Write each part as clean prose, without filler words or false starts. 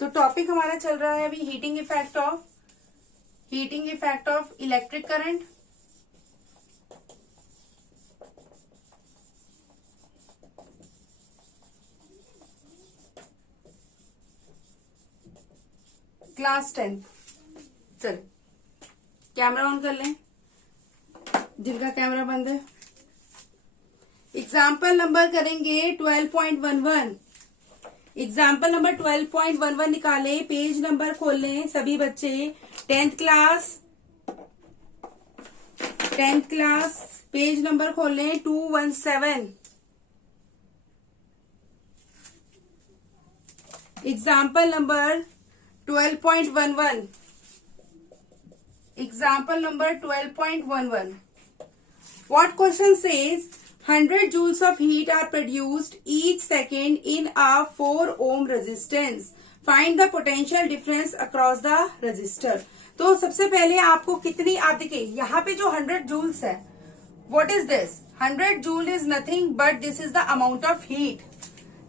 तो टॉपिक हमारा चल रहा है अभी heating effect of electric current. Class 10। चल कैमरा ऑन कर लें जिनका कैमरा बंद है। एग्जाम्पल नंबर करेंगे 12.11। एग्जाम्पल नंबर 12.11 निकालें, पेज नंबर खोल लें सभी बच्चे। 10th क्लास पेज नंबर खोल लें 217। Example number 12.11। Example number 12.11। What question says 100 joules of heat are produced each second in a 4 ohm resistance. Find the potential difference across the resistor. तो सबसे पहले आपको कितनी, आप देखिए यहाँ पे जो 100 joules है, what is this? 100 joule is nothing but this is the amount of heat.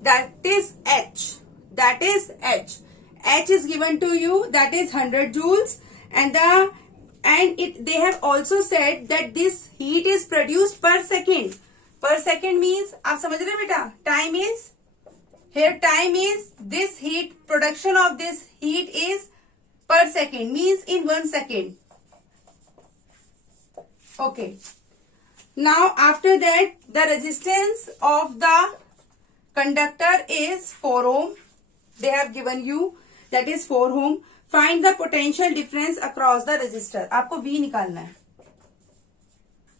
That is H. That is H. H is given to you, that is 100 joules, and they have also said that this heat is produced per second. Per second means, आप समझ रहे बेटा, time is, here time is, this heat, production of this heat is per second, means in 1 second. Okay. Now after that, the resistance of the conductor is 4 ohm. They have given you, that is 4 ohm. Find the potential difference across the resistor. आपको V निकालना है।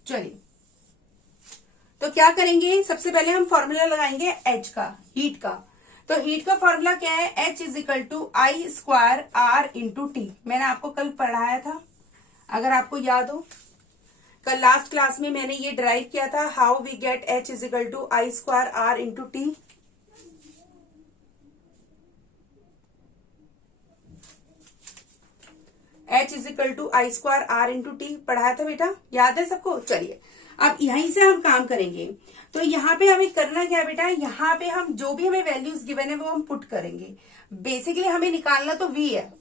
चलिए तो क्या करेंगे, सबसे पहले हम फॉर्मूला लगाएंगे H का, हीट का। तो हीट का फॉर्मूला क्या है, H is equal to I square R into T. मैंने आपको कल पढ़ाया था, अगर आपको याद हो, कल लास्ट क्लास में मैंने ये ड्राइव किया था, how we get H is equal to I square R into T. H is equal to I square R into T पढ़ाया था बेटा, याद है सबको। चलिए अब यहीं से हम काम करेंगे। तो यहाँ पे हमें करना क्या है बेटा, यहाँ पे हम जो भी हमें वैल्यूज गिवन है वो हम पुट करेंगे। बेसिकली हमें निकालना तो V है।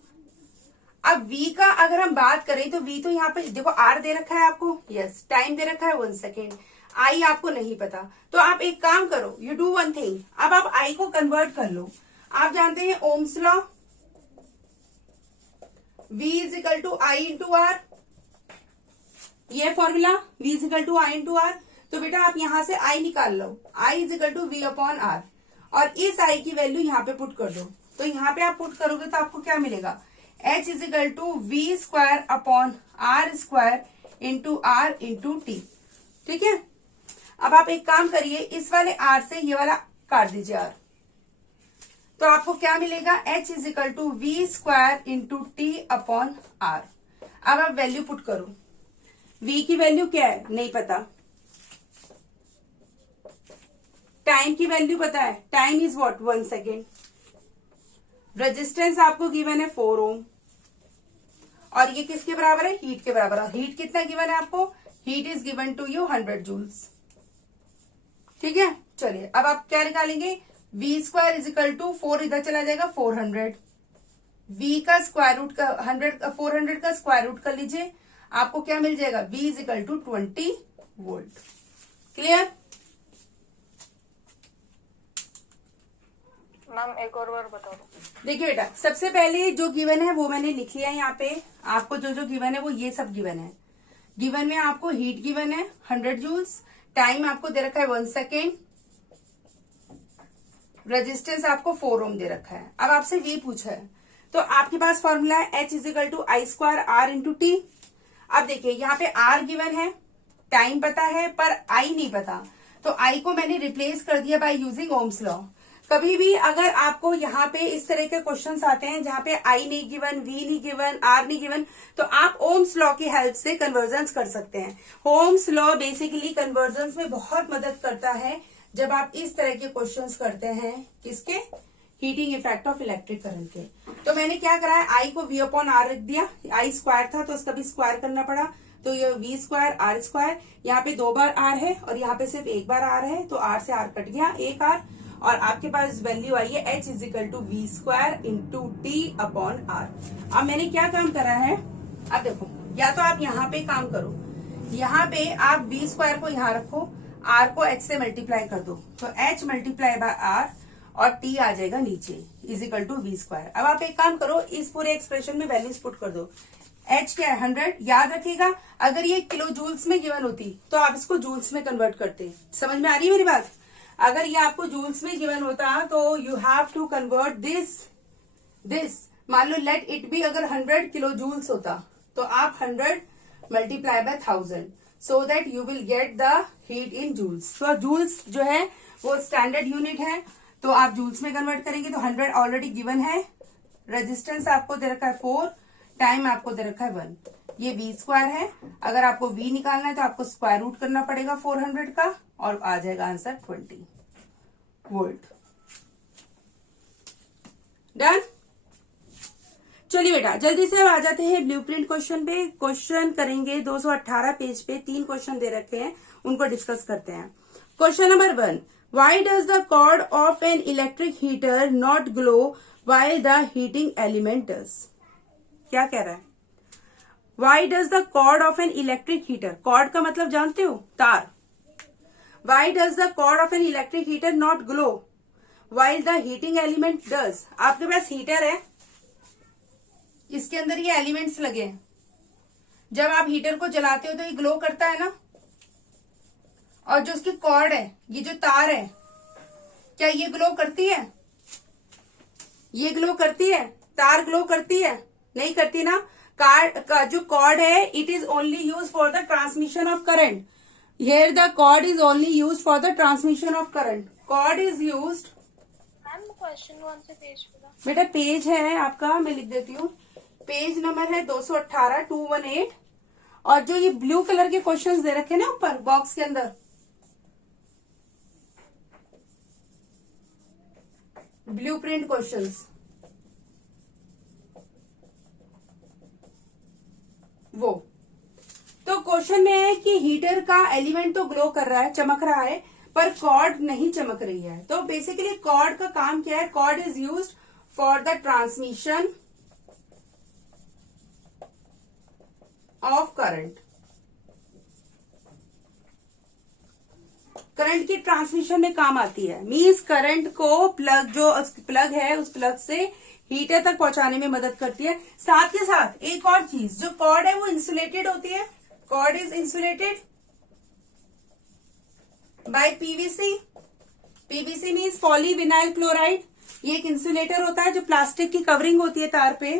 अब V का अगर हम बात करें तो V तो यहाँ पे देखो R दे रखा है आपको, यस, टाइम दे रखा है 1 सेकेंड, I आपको नहीं पता। तो आप एक काम करो, यू डू वन थिंग, अब आप I को कन्वर्ट कर लो। आप जानते हैं Ohm's law, V is equal to I into R, ये formula V is equal to I into R. तो बेटा आप यहां से I निकाल लो, I is equal to V upon R, और इस I की वैल्यू यहाँ पे पुट कर दो। तो यहाँ पे आप पुट करोगे तो आपको क्या मिलेगा, H is equal to V square upon R square into R into T. ठीक है, अब आप एक काम करिए, इस वाले R से ये वाला काट दीजिए R, तो आपको क्या मिलेगा, H is equal to V square into T upon R. अब आप वैल्यू पुट करो, V की वैल्यू क्या है नहीं पता, टाइम की वैल्यू पता है, time is what 1 second, resistance आपको गिवन है 4 ओम, और ये किसके बराबर है, हीट के बराबर है। हीट कितना गिवन है आपको, heat is given to you 100 joules. ठीक है, चलिए अब आप क्या निकालेंगे, V स्क्वायर इज इक्वल टू 4 इधर चला जाएगा 400, V का स्क्वायर रूट का 400 का स्क्वायर रूट कर लीजिए, आपको क्या मिल जाएगा, V is equal to 20 volt. Clear ma'am, एक और बार बता दो। देखिए बेटा, सबसे पहले जो गिवन है वो मैंने लिख लिया है यहाँ पे, आपको जो गिवन है वो ये सब गिवन है। गिवन में आपको हीट गिवन है 100 जूल्स, टाइम आपको दे रखा है 1 सेकेंड, रेजिस्टेंस आपको 4 ओम दे रखा है। अब आपसे V पूछा है, तो आपके पास फॉर्मूला है H is equal to I square R into T. अब देखिए यहाँ पे R गिवन है, टाइम पता है पर I नहीं पता, तो I को मैंने रिप्लेस कर दिया बाय यूजिंग ओम्स लॉ। कभी भी अगर आपको यहाँ पे इस तरह के क्वेश्चंस आते हैं जहाँ पे I नहीं गिवन, V नहीं गिवन, R नहीं गिवन, तो आप ओम्स लॉ की हेल्प से कन्वर्जन्स कर सकते हैं। ओम्स लॉ बेसिकली कन्वर्जन्स में बहुत मदद करता है जब आप इस तरह के क्वेश्चंस करते हैं, किसके, heating effect of electric current के। तो मैंने क्या करा है, I को V अपॉन आर रख दिया, I स्क्वायर था तो उसका भी स्क्वायर करना पड़ा, तो ये V स्क्वायर आर स्क्वायर, यहाँ पे 2 बार R है और यहाँ पे सिर्फ 1 बार R है, तो R से R कट गया, 1 R, और आपके पास वैल्यू आई है h is equal to V square into T upon R. अब मैंने क्या काम करा है, अब देखो, या तो आप यहाँ पे काम करो, यहाँ पे आप वी स्क्वायर को यहाँ रखो, आर को h से मल्टीप्लाई कर दो, तो h मल्टीप्लाई बाय आर और t आ जाएगा नीचे इजिकल टू वी स्क्वायर। अब आप एक काम करो, इस पूरे एक्सप्रेशन में वैल्यूज पुट कर दो। h क्या है 100, याद रखिएगा अगर ये किलो जूल्स में गिवन होती तो आप इसको जूल्स में कन्वर्ट करते। समझ में आ रही है मेरी बात? अगर ये आपको जूल्स में गिवन होता तो you have to convert this मान लो लेट इट बी, अगर 100 किलो जूल्स होता तो आप 100 multiply by 1000 so that you will get the heat in joules. तो जूल्स जो है वो स्टैंडर्ड यूनिट है, तो आप जूल्स में कन्वर्ट करेंगे तो 100 ऑलरेडी गिवन है, रेजिस्टेंस आपको दे रखा है 4, टाइम आपको दे रखा है 1, ये वी स्क्वायर है। अगर आपको वी निकालना है तो आपको स्क्वायर रूट करना पड़ेगा 400 का और आ जाएगा आंसर 20 वोल्ट। डन। चलिए बेटा जल्दी से अब आ जाते हैं ब्लूप्रिंट क्वेश्चन पे। क्वेश्चन करेंगे 218 पेज पे, 3 क्वेश्चन दे रखे हैं, उनको डिस्कस करते हैं। Question number 1, why does the cord of an electric heater not glow while the heating element does? क्या कह रहा है? Why does the cord of an electric heater, cord का मतलब जानते हो? तार। Why does the cord of an electric heater not glow while the heating element does? आपके पास हीटर है, इसके अंदर ये एलिमेंट्स लगे हैं, जब आप हीटर को जलाते हो तो ये ग्लो करता है ना, और जो उसकी कॉर्ड है, ये जो तार है, क्या ये ग्लो करती है? ये ग्लो करती है? तार ग्लो करती है? नहीं करती ना। जो कॉर्ड है it is only use for the transmission of current. Here the cord is only use for the transmission of current. Cord is used. Question 1 से पेज पूरा बेटा पेज है आपका, मैं लिख देती हूँ, पेज नंबर है 218 218, और जो ये ब्लू कलर के क्वेश्चंस दे रखे हैं ना ऊपर बॉक्स के अंदर, ब्लूप्रिंट क्वेश्चंस, वो तो क्वेश्चन में है कि हीटर का एलिमेंट तो ग्लो कर रहा है, चमक रहा है, पर कॉर्ड नहीं चमक रही है। तो बेसिकली कॉर्ड का काम क्या है? Cord is used for the transmission of current. Current की ट्रांसमिशन में काम आती है, मींस करंट को प्लग, जो प्लग है उस प्लग से हीटर तक पहुंचाने में मदद करती है। साथ के साथ एक और चीज, जो कॉर्ड है वो इंसुलेटेड होती है। Cord is insulated by PVC. PVC means polyvinyl chloride. ये एक इंसुलेटर होता है, जो प्लास्टिक की कवरिंग होती है तार पे।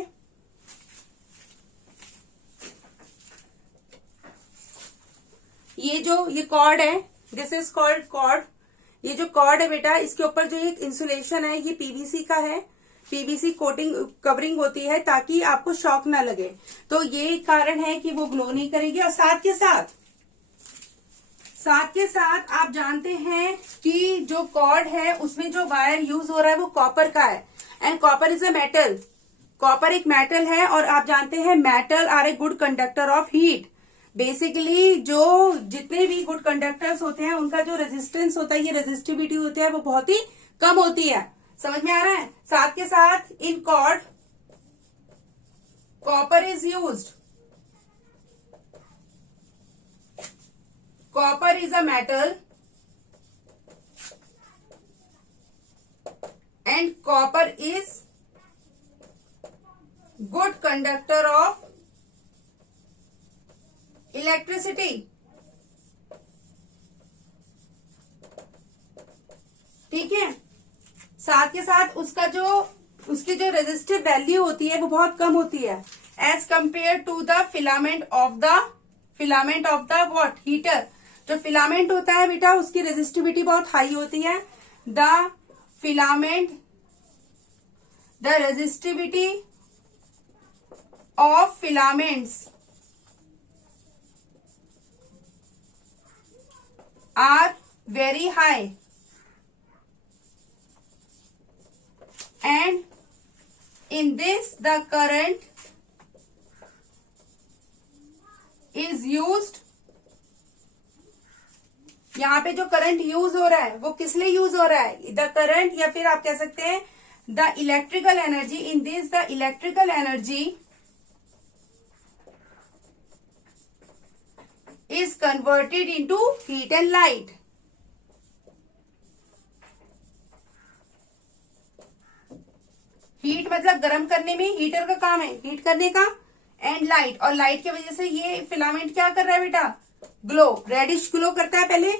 ये कॉर्ड है, दिस इज कॉल्ड कॉर्ड। ये जो कॉर्ड है बेटा, इसके ऊपर जो एक इंसुलेशन है ये पीवीसी का है, पीवीसी कोटिंग कवरिंग होती है ताकि आपको शॉक ना लगे। तो ये कारण है कि वो ग्लो नहीं करेगी। और साथ के साथ आप जानते हैं कि जो कॉर्ड है उसमें जो वायर यूज हो रहा है वो कॉपर का है, and copper is a metal. Copper एक मेटल है, और आप जानते हैं metal are a good conductor of heat. Basically जो जितने भी गुड कंडक्टर्स होते हैं उनका जो रेजिस्टेंस होता है, ये रेजिस्टिविटी होती है, वो बहुत ही कम होती है। समझ में आ रहा है? साथ के साथ in cord copper is used. Copper is a metal and copper is good conductor of electricity. ठीक है। साथ के साथ उसकी जो रेजिस्टिव वैल्यू होती है वो बहुत कम होती है as compared to the filament of the what heater. जो फिलामेंट होता है बेटा उसकी रेजिस्टिविटी बहुत हाई होती है। The resistivity of filaments are very high and in this the current is used यहाँ पे जो करंट यूज हो रहा है वो किस लिए यूज हो रहा है, द करंट, या फिर आप कह सकते हैं the electrical energy. In this the electrical energy is converted into heat and light. Heat मतलब गर्म करने में हीटर का काम है, हीट करने का, एंड लाइट, और लाइट की वजह से ये फिलामेंट क्या कर रहा है बेटा, ग्लो, रेडिश ग्लो करता है। पहले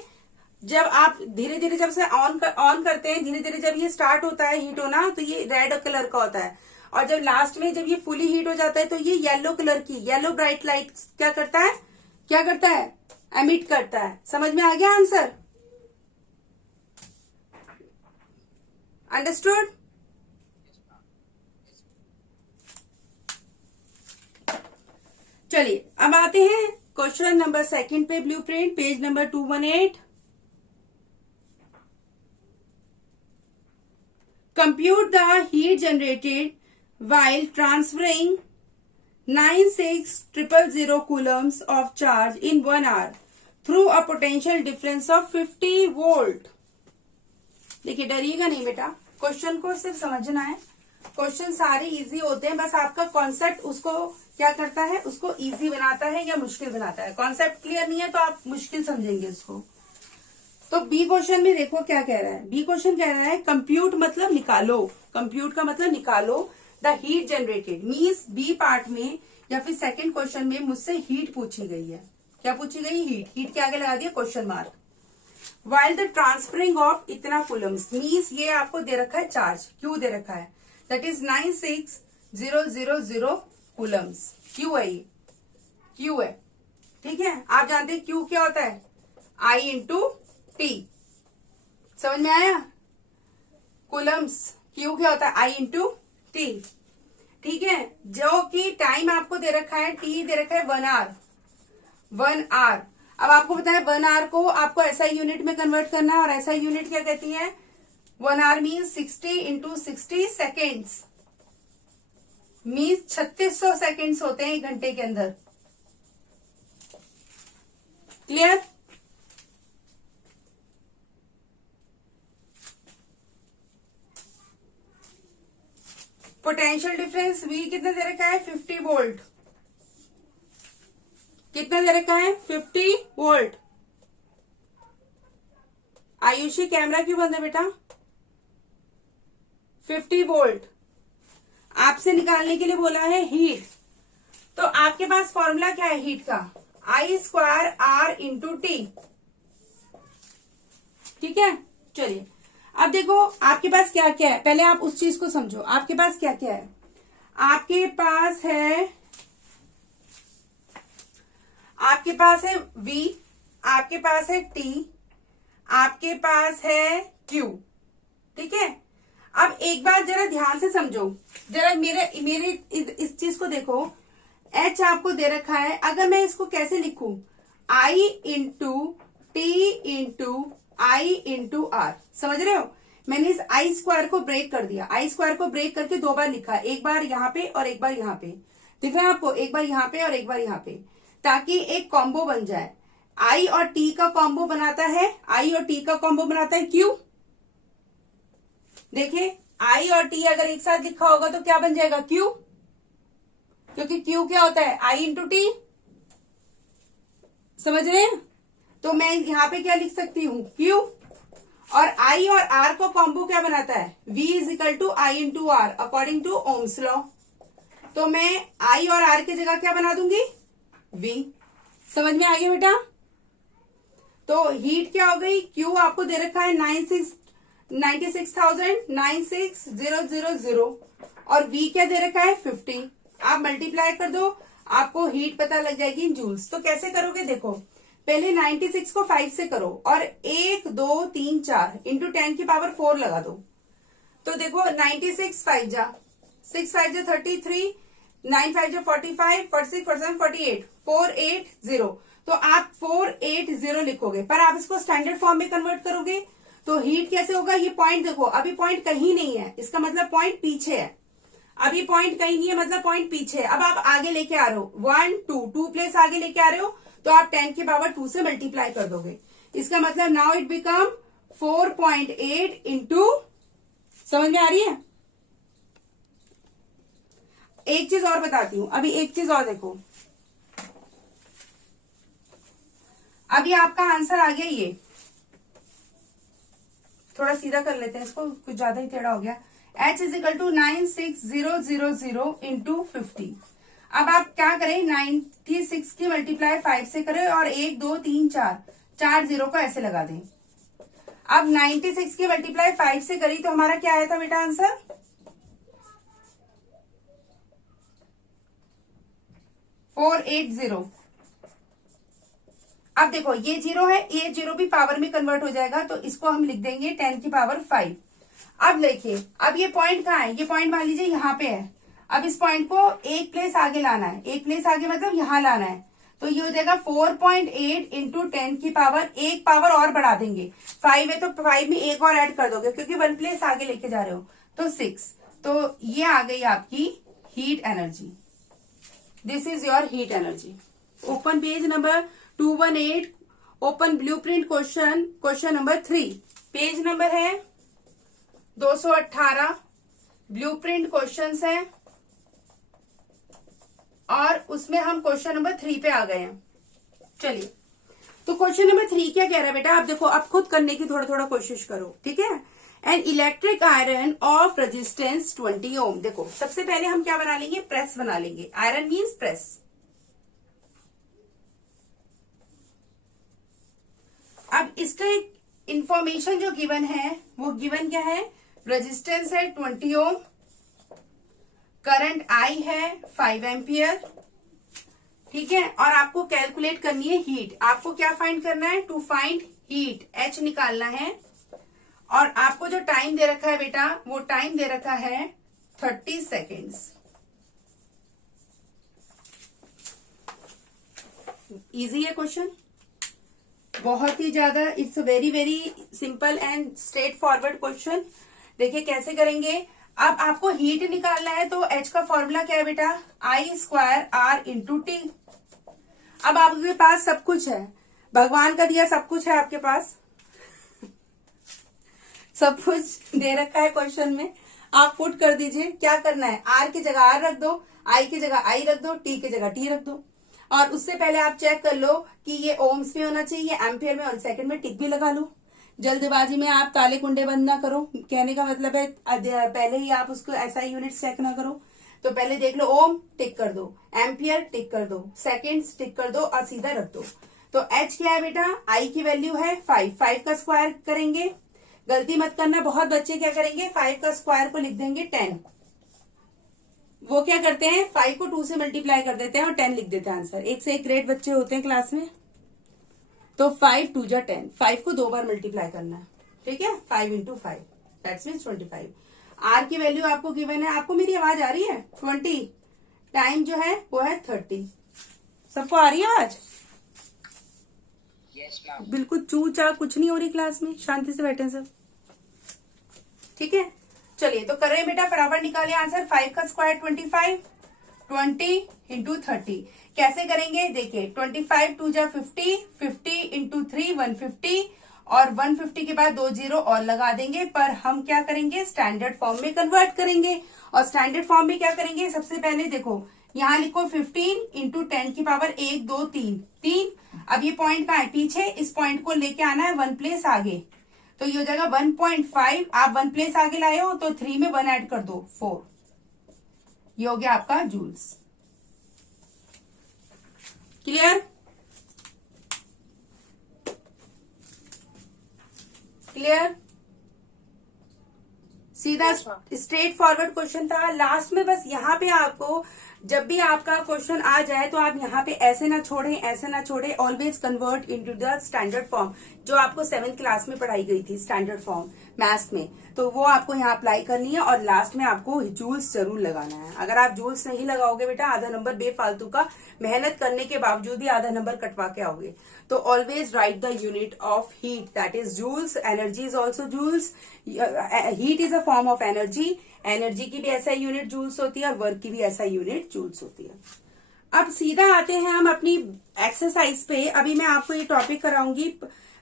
जब आप धीरे धीरे जब से ऑन करते हैं, धीरे धीरे जब ये स्टार्ट होता है हीट होना, तो ये रेड कलर का होता है, और जब लास्ट में जब ये फुली हीट हो जाता है तो ये येलो कलर की, येलो ब्राइट लाइट क्या करता है, एमिट करता है। समझ में आ गया आंसर? अंडरस्टूड? चलिए अब आते हैं क्वेश्चन नंबर 2 पे, blueprint page number 218। Compute the heat generated while transferring 96,000 coulombs of charge in 1 hour through a potential difference of 50 volt। देखिए डरिएगा नहीं बेटा, क्वेश्चन को सिर्फ समझना है। क्वेश्चन सारे इजी होते हैं, बस आपका कॉन्सेप्ट उसको क्या करता है, उसको इजी बनाता है या मुश्किल बनाता है। कॉन्सेप्ट क्लियर नहीं है तो आप मुश्किल समझेंगे उसको। तो बी क्वेश्चन में देखो क्या कह रहा है। बी क्वेश्चन कह रहा है कंप्यूट मतलब निकालो, कंप्यूट का मतलब निकालो the heat generated, means B part में या फिर सेकंड क्वेश्चन में मुझसे हीट पूछी गई है। क्या पूछी गई? हीट। हीट के आगे लगा दिया question mark. While the transferring of इतना कूलम्स, मीन्स ये आपको दे रखा है चार्ज, क्यू दे रखा है, दैट इज 96,000 कूलम्स। क्यू है, ये क्यू है, ठीक है। आप जानते हैं क्यू क्या होता है, आई इंटू टी। समझ में आया? कूलम्स, क्यू क्या होता है, आई इंटू टी, ठीक है। जो कि टाइम आपको दे रखा है, टी दे रखा है 1 आवर, 1 आवर। अब आपको पता है 1 आवर को आपको एसआई यूनिट में कन्वर्ट करना है, और एसआई यूनिट क्या कहती है, 1 hour means 60 into 60 seconds, means 3600 seconds होते हैं 1 घंटे के अंदर। क्लियर? पोटेंशियल डिफरेंस वी कितना दे रखा है, 50 वोल्ट। कितना दे रखा है, 50 वोल्ट। आयुषी कैमरा क्यों बंद है बेटा? 50 वोल्ट आपसे निकालने के लिए बोला है हीट। तो आपके पास फॉर्मूला क्या है हीट का, I² R इंटू टी, ठीक है। चलिए अब देखो आपके पास क्या क्या है, पहले आप उस चीज को समझो। आपके पास क्या क्या है, आपके पास है V, आपके पास है T, आपके पास है Q, ठीक है। अब एक बार जरा ध्यान से समझो, जरा मेरे इस चीज को देखो। H आपको दे रखा है, अगर मैं इसको कैसे लिखूं, I into T into I into R. समझ रहे हो? मैंने इस I² को ब्रेक कर दिया, I² को ब्रेक करके 2 बार लिखा, एक बार यहाँ पे और एक बार यहाँ पे। दिख रहा है आपको, एक बार यहाँ पे और एक बार यहाँ पे, ताकि एक कॉम्बो बन जाए। I और T का कॉम्बो बनाता है, I और T का कॉम्बो बनाता है Q। देखिए I और T अगर एक साथ लिखा होगा तो क्या बन जाएगा, Q, क्योंकि Q क्या होता है, I इंटू टी। समझ रहे हैं? तो मैं यहां पे क्या लिख सकती हूं, Q, और I और R को कॉम्बो क्या बनाता है, V is equal to I into R according to Ohm's law. तो मैं I और R की जगह क्या बना दूंगी, V। समझ में आ गया बेटा? तो हीट क्या हो गई, Q आपको दे रखा है 96,000 और V क्या दे रखा है 50। आप मल्टीप्लाई कर दो, आपको हीट पता लग जाएगी इन जूल्स। तो कैसे करोगे, देखो पहले 96 को 5 से करो और 1 2 3 4 इंटू 10 की पावर 4 लगा दो। तो देखो 96 5 जा 6 5 जा 33, 9 5 जा 45, 46 47 48, 480। तो आप 480 लिखोगे, पर आप इसको स्टैंडर्ड फॉर्म में कन्वर्ट करोगे तो हीट कैसे होगा। ये पॉइंट देखो, अभी पॉइंट कहीं नहीं है, इसका मतलब पॉइंट पीछे है। अभी पॉइंट कहीं नहीं है, मतलब पॉइंट पीछे है। अब आप आगे लेके आ रहे हो, 1 2 2 प्लेस आगे लेके आ रहे हो, तो आप 10 की पावर 2 से मल्टीप्लाई कर दोगे। इसका मतलब नाउ इट बिकम 4.8 इंटू, समझ में आ रही है? एक चीज और बताती हूं, अभी एक चीज और देखो, अभी आपका आंसर आ गया, ये थोड़ा सीधा कर लेते हैं इसको, कुछ ज्यादा ही टेढ़ा हो गया। h is equal to 96000 into 50। अब आप क्या करें, 96 की मल्टीप्लाई 5 से करें और 1 2 3 4 जीरो को ऐसे लगा दें। अब 96 की मल्टीप्लाई 5 से करी तो हमारा क्या आया था बेटा आंसर? 480। अब देखो ये जीरो है, ये जीरो भी पावर में कन्वर्ट हो जाएगा, तो इसको हम लिख देंगे 10 की पावर 5। अब देखिए, अब ये पॉइंट कहाँ है? ये पॉइंट मान लीजिए यहाँ पे है। अब इस पॉइंट को एक प्लेस आगे लाना है, एक प्लेस आगे मतलब यहाँ लाना है, तो ये हो जाएगा 4.8 इंटू 10 की पावर, एक पावर और बढ़ा देंगे, 5 है तो 5 में एक और ऐड कर दोगे क्योंकि 1 प्लेस आगे लेके जा रहे हो, तो 6। तो ये आ गई आपकी heat energy. This is your heat energy. Open page number 218, open blueprint question number 3, page number है 218, ब्लूप्रिंट क्वेश्चंस है और उसमें हम क्वेश्चन नंबर 3 पे आ गए हैं। चलिए, तो क्वेश्चन नंबर 3 क्या कह रहा है बेटा? आप देखो, आप खुद करने की थोड़ा थोड़ा कोशिश करो, ठीक है। An electric iron of resistance 20 ओम। देखो, सबसे पहले हम क्या बना लेंगे? प्रेस बना लेंगे। Iron means press. अब इसका एक इंफॉर्मेशन जो गिवन है, वो गिवन क्या है? रेजिस्टेंस है 20 ओम, करंट आई है 5 एम्पियर, ठीक है। और आपको कैलकुलेट करनी है हीट। आपको क्या फाइंड करना है? टू फाइंड हीट, एच निकालना है। और आपको जो टाइम दे रखा है बेटा, वो टाइम दे रखा है 30 सेकेंड्स। इजी है क्वेश्चन, बहुत ही ज्यादा, it's very very simple and straight forward question. देखिए कैसे करेंगे। अब आपको हीट निकालना है, तो एच का फॉर्मूला क्या है बेटा? I² R × T। अब आपके पास सब कुछ है, भगवान का दिया सब कुछ है आपके पास सब कुछ दे रखा है क्वेश्चन में, आप पुट कर दीजिए। क्या करना है? आर की जगह आर रख दो, आई की जगह आई रख दो, टी की जगह टी रख दो। और उससे पहले आप चेक कर लो कि ये ओम्स में होना चाहिए, एम्पियर में, और सेकंड में टिक भी लगा लो। जल्दबाजी में आप ताले कुंडे बंद ना करो, कहने का मतलब है पहले ही आप उसको एसआई यूनिट चेक ना करो। तो पहले देख लो, ओम टिक कर दो, एम्पियर टिक कर दो, सेकेंड्स टिक कर दो और सीधा रख दो। तो एच क्या है बेटा? आई की वैल्यू है 5 का स्क्वायर करेंगे, गलती मत करना, बहुत बच्चे क्या करेंगे, 5 का स्क्वायर को लिख देंगे 10। वो क्या करते हैं, 5 को 2 से मल्टीप्लाई कर देते हैं और 10 लिख देते हैं आंसर। एक से एक ग्रेट बच्चे होते हैं क्लास में। तो 5 2 जा 10, 5 को 2 बार मल्टीप्लाई करना है, ठीक है। 5 × 5 दैट्स मीन्स 25। आर की वैल्यू आपको गिवन है, आपको मेरी आवाज आ रही है? 20, टाइम जो है वो है 30। सबको आ रही है आवाज? yes, बिल्कुल चू चा कुछ नहीं हो रही क्लास में, शांति से बैठे सब, ठीक है। चलिए, तो कर रहे हैं बेटा, फटाफट निकालिए आंसर। 5 का स्क्वायर 25, 20 × 30। कैसे करेंगे? देखिए, 25 2 जा 50, 50 × 3 150, और 150 के बाद 2 जीरो और लगा देंगे। पर हम क्या करेंगे? स्टैंडर्ड फॉर्म में कन्वर्ट करेंगे। और स्टैंडर्ड फॉर्म में क्या करेंगे? सबसे पहले देखो, यहाँ लिखो 15 × 10 की पावर 1 2 3। अब ये पॉइंट कहाँ है? पीछे। इस पॉइंट को लेके आना है 1 प्लेस आगे, तो ये हो जाएगा 1.5। आप 1 प्लेस आगे लाए हो तो 3 में 1 ऐड कर दो, 4। ये हो गया आपका जूल्स। क्लियर? क्लियर? सीधा स्ट्रेट फॉरवर्ड क्वेश्चन था। लास्ट में बस यहाँ पे आपको, जब भी आपका क्वेश्चन आ जाए तो आप यहाँ पे ऐसे ना छोड़ें, ऐसे ना छोड़ें, always convert into the standard form, जो आपको 7th क्लास में पढ़ाई गई थी, स्टैंडर्ड फॉर्म मैथ्स में। तो वो आपको यहाँ अप्लाई करनी है और लास्ट में आपको जूल्स जरूर लगाना है। अगर आप जूल्स नहीं लगाओगे बेटा, आधा नंबर बेफालतू का मेहनत करने के बावजूद भी आधा नंबर कटवा के आओगे। तो always write the unit of heat, that is joules. Energy is also joules. Heat is a form of energy. Energy की भी ऐसा यूनिट जूल्स होती है और वर्क की भी ऐसा यूनिट जूल्स होती है। अब सीधा आते हैं हम अपनी एक्सरसाइज पे। अभी मैं आपको ये टॉपिक कराऊंगी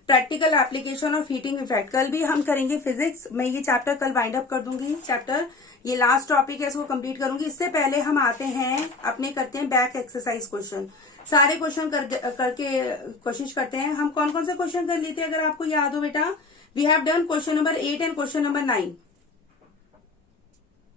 practical application of heating effect. कल भी हम करेंगे फिजिक्स, मैं ये चैप्टर कल वाइंड अप कर दूंगी। चैप्टर ये लास्ट टॉपिक है, इसको कंप्लीट करूंगी। इससे पहले हम आते हैं अपने, करते हैं बैक एक्सरसाइज क्वेश्चन। सारे क्वेश्चन करके कोशिश करते हैं। हम कौन कौन से क्वेश्चन कर लेते हैं अगर आपको याद हो बेटा? We have done question number 8 and question number 9।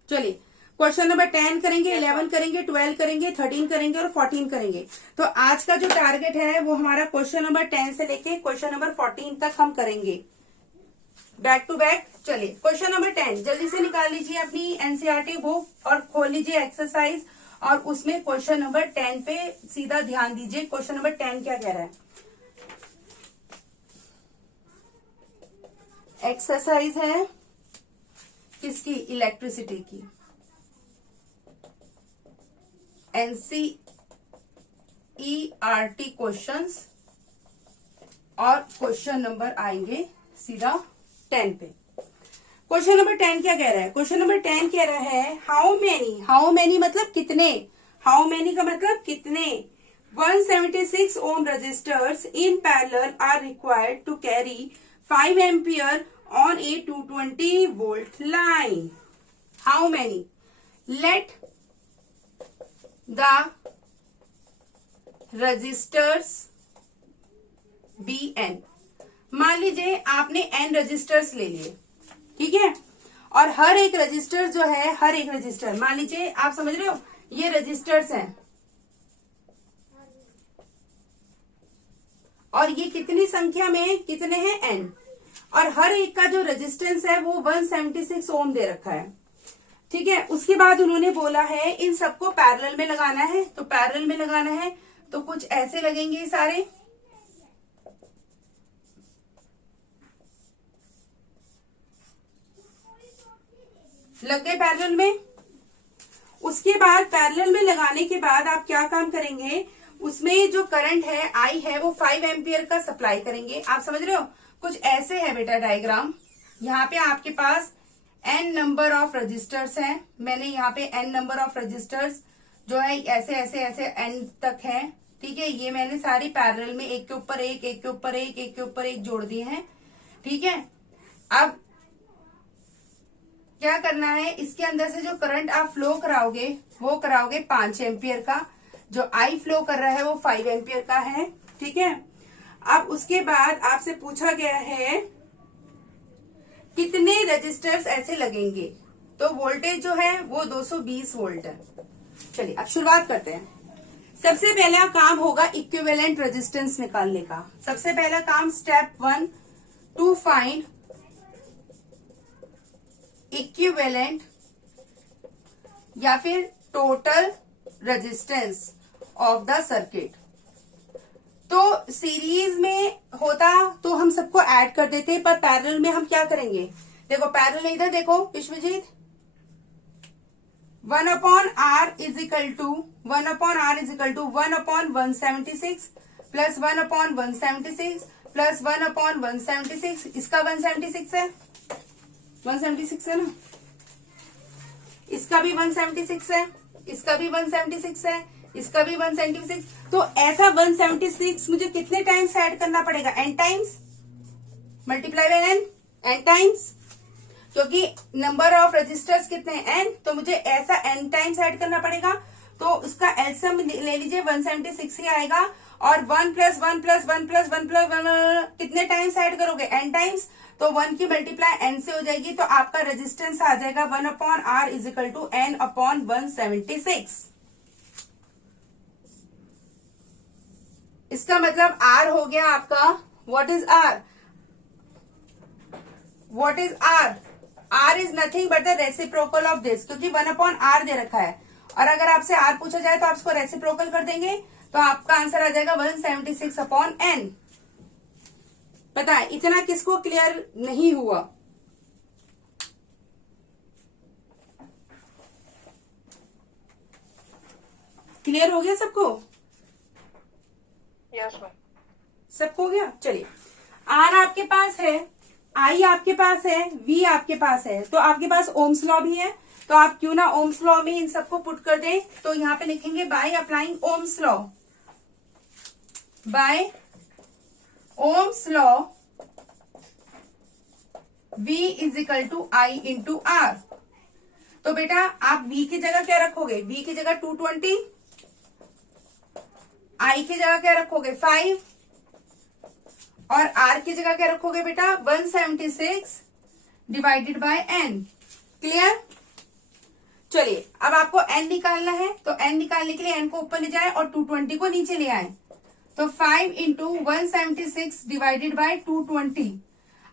चलिए क्वेश्चन नंबर 10 करेंगे, 11 करेंगे, 12 करेंगे, 13 करेंगे और 14 करेंगे। तो आज का जो टारगेट है वो हमारा क्वेश्चन नंबर 10 से लेके क्वेश्चन नंबर 14 तक हम करेंगे बैक टू बैक। चलिए क्वेश्चन नंबर 10 जल्दी से निकाल लीजिए अपनी एनसीईआरटी बुक और खोल लीजिए एक्सरसाइज, और उसमें क्वेश्चन नंबर 10 पे सीधा ध्यान दीजिए। क्वेश्चन नंबर 10 क्या कह रहा है? एक्सरसाइज है किसकी? इलेक्ट्रिसिटी की। एनसीईआरटी क्वेश्चंस, और क्वेश्चन नंबर आएंगे सीधा 10 पे। क्वेश्चन नंबर 10 क्या कह रहा है? क्वेश्चन नंबर 10 कह रहा है हाउ मेनी मतलब कितने, हाउ मेनी का मतलब कितने 176 ohm resistors in parallel are required to carry 5 ampere on a 220 volt line. How many? Let the resistors be N. मान लीजिए आपने एन रजिस्टर्स ले लिए, ठीक है, और हर एक रजिस्टर जो है, हर एक रजिस्टर, मान लीजिए आप समझ रहे हो ये रजिस्टर्स हैं, और ये कितनी संख्या में कितने हैं? एन, और हर एक का जो रेजिस्टेंस है वो 176 ओम दे रखा है, ठीक है। उसके बाद उन्होंने बोला है इन सबको पैरेलल में लगाना है, तो पैरेलल में लगाना है तो कुछ ऐसे लगेंगे सारे, लग गए पैरेलल में। उसके बाद पैरेलल में लगाने के बाद आप क्या काम करेंगे, उसमें जो करंट है आई है वो 5 एम्पियर का सप्लाई करेंगे। आप समझ रहे हो? कुछ ऐसे है बेटा डायग्राम। यहाँ पे आपके पास n नंबर ऑफ रजिस्टर्स हैं, मैंने यहाँ पे n नंबर ऑफ रजिस्टर्स जो है ऐसे ऐसे ऐसे n तक है, ठीक है। ये मैंने सारी पैरेलल में एक के ऊपर एक, एक के ऊपर एक, एक के ऊपर एक जोड़ दिए हैं, ठीक है। अब क्या करना है, इसके अंदर से जो करंट आप फ्लो कराओगे वो कराओगे 5 एम्पियर का, जो आई फ्लो कर रहा है वो 5 एम्पियर का है, ठीक है। अब उसके बाद आपसे पूछा गया है कितने रजिस्टर्स ऐसे लगेंगे, तो वोल्टेज जो है वो 220 वोल्ट है। चलिए अब शुरुआत करते हैं। सबसे पहला काम होगा इक्विवेलेंट रेजिस्टेंस निकालने का। सबसे पहला काम स्टेप 1 टू फाइंड इक्विवेलेंट या फिर total resistance of the circuit. तो सीरीज में होता तो हम सबको ऐड कर देते, पर पैरेलल में हम क्या करेंगे? देखो पैरेलल में इधर देखो Vishwajit, 1/R is equal to 1/176 plus 1/176 plus 1/176, इसका 176 है, 176 है ना, इसका भी 176 है, इसका भी 176 है, इसका भी 176। तो ऐसा 176 मुझे कितने टाइम्स ऐड करना पड़ेगा? n times, multiply by n times, क्योंकि नंबर ऑफ रजिस्टर्स कितने हैं? n, तो मुझे ऐसा n टाइम्स ऐड करना पड़ेगा। तो उसका एलसीएम ले लीजिए, 176 ही आएगा, और 1 प्लस 1 प्लस 1 प्लस 1 प्लस 1 कितने टाइम्स ऐड करोगे? n टाइम्स, तो 1 की मल्टीप्लाई n से हो जाएगी, तो आपका रेजिस्टेंस आ जाएगा 1/R is equal to n/176। इसका मतलब R हो गया आपका, what is R? What is R? R is nothing but the reciprocal of this, क्योंकि 1/R दे रखा है, और अगर आपसे R पूछा जाए तो आप इसको रेसिप्रोकल कर देंगे, तो आपका आंसर आ जाएगा 176/n। पता है इतना किसको क्लियर नहीं हुआ? क्लियर हो गया सबको? Yes ma'am. सबको हो गया? चलिए R आपके पास है, I आपके पास है, V आपके पास है, तो आपके पास ओम्स लॉ भी है, तो आप क्यों ना ओम्स लॉ में इन सबको पुट कर दें। तो यहां पे लिखेंगे by applying Ohm's law, by Ohm's law V is equal to I into R। तो बेटा आप V की जगह क्या रखोगे? V की जगह 220, I की जगह क्या रखोगे? 5 और R की जगह क्या रखोगे बेटा? 176 डिवाइडेड बाय n। क्लियर? चलिए अब आपको n निकालना है, तो n निकालने के लिए n को ऊपर ले जाए और 220 को नीचे ले आए। तो 5 इंटू 176 डिवाइडेड बाय 220।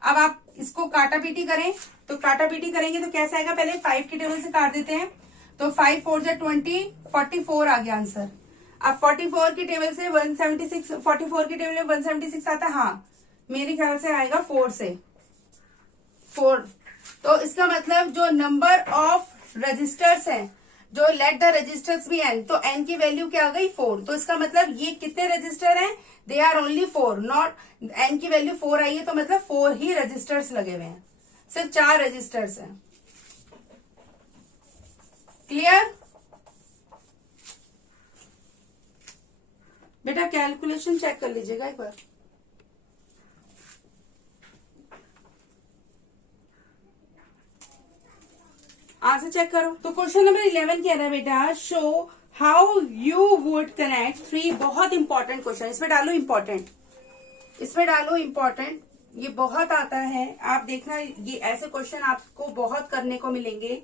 अब आप इसको काटा पीटी करें, तो काटा पीटी करेंगे तो कैसे आएगा? पहले 5 की टेबल से काट देते हैं। तो 5 4 जा 20, 44 आ गया आंसर। अब 44 की टेबल से 176, 44 की टेबल में 176 आता है, हाँ मेरे ख्याल से आएगा 4 से 4। तो इसका मतलब जो नंबर ऑफ रजिस्टर्स हैं, जो let the resistors be n, तो n की वैल्यू क्या आ गई? 4। तो इसका मतलब ये कितने रजिस्टर हैं? They are only 4, not n की वैल्यू 4 आई है तो मतलब 4 ही रजिस्टर्स लगे हुए हैं, सिर्फ 4 रजिस्टर्स हैं। क्लियर? बेटा कैलकुलेशन चेक कर लीजिएगा एक बार। आंसर चेक करो। तो क्वेश्चन नंबर 11 कह रहा है बेटा, show how you would connect 3। बहुत इंपॉर्टेंट क्वेश्चन, इसमें डालो इंपॉर्टेंट, इसमें डालो इंपॉर्टेंट, ये बहुत आता है। आप देखना ये ऐसे क्वेश्चन आपको बहुत करने को मिलेंगे।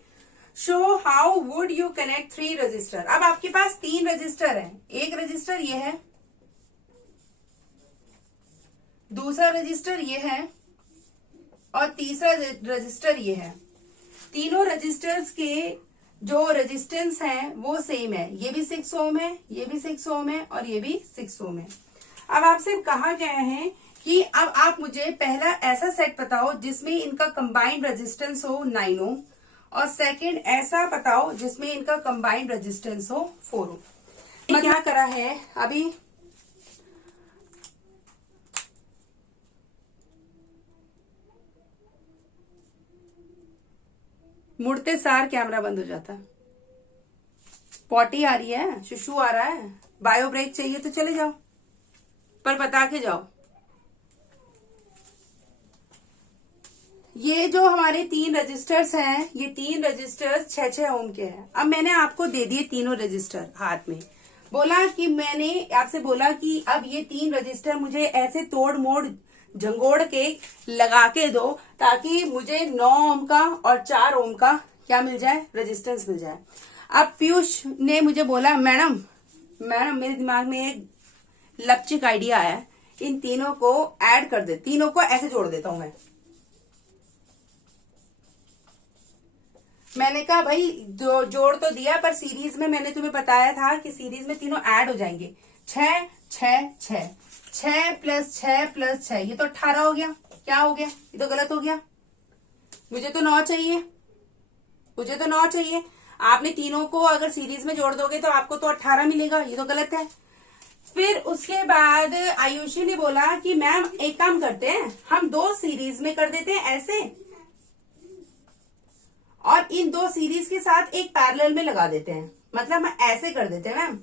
Show how would you connect 3 register. अब आपके पास 3 रजिस्टर है, एक रजिस्टर ये है, दूसरा रजिस्टर ये है और तीसरा रजिस्टर ये है। तीनों रजिस्टर्स के जो रेजिस्टेंस है वो सेम है, ये भी 6 ओम है, ये भी 6 ओम है और ये भी 6 ओम है। अब आपसे कहा गया है कि अब आप मुझे पहला ऐसा सेट बताओ जिसमें इनका कंबाइंड रेजिस्टेंस हो 9 ओम, और सेकंड ऐसा बताओ जिसमें इनका कंबाइंड रेजिस्टेंस हो 4 ओम। क्या करा है अभी? मुड़ते सार कैमरा बंद हो जाता। पॉटी आ रही है, शुशु आ रहा है, बायो ब्रेक चाहिए तो चले जाओ, पर बता के जाओ। ये जो हमारे 3 रजिस्टर्स हैं, ये 3 रजिस्टर्स 6-6 ओम के हैं। अब मैंने आपको दे दिए तीनों रजिस्टर हाथ में, बोला कि मैंने आपसे बोला कि अब ये 3 रजिस्टर मुझे ऐसे तोड़ मोड़ झंगोड़ के लगा के दो ताकि मुझे 9 ओम का और 4 ओम का क्या मिल जाए? रेजिस्टेंस मिल जाए। अब पीयूष ने मुझे बोला मैडम मेरे दिमाग में एक लपचिक आइडिया आया, इन तीनों को ऐड कर दे, तीनों को ऐसे जोड़ देता हूं मैंने कहा भाई जोड़ तो दिया, पर सीरीज में मैंने तुम्हें बताया था कि सीरीज में तीनों ऐड हो जाएंगे। 6 6 6 6 प्लस 6 प्लस 6, ये तो 18 हो गया। क्या हो गया? ये तो गलत हो गया, मुझे तो 9 चाहिए, मुझे तो 9 चाहिए। आपने तीनों को अगर सीरीज में जोड़ दोगे तो आपको तो 18 मिलेगा, ये तो गलत है। फिर उसके बाद आयुषी ने बोला कि मैम एक काम करते हैं, हम 2 सीरीज में कर देते हैं ऐसे, और इन 2 सीरीज के साथ एक पैरेलल में लगा देते हैं, मतलब हम ऐसे कर देते हैं मैम।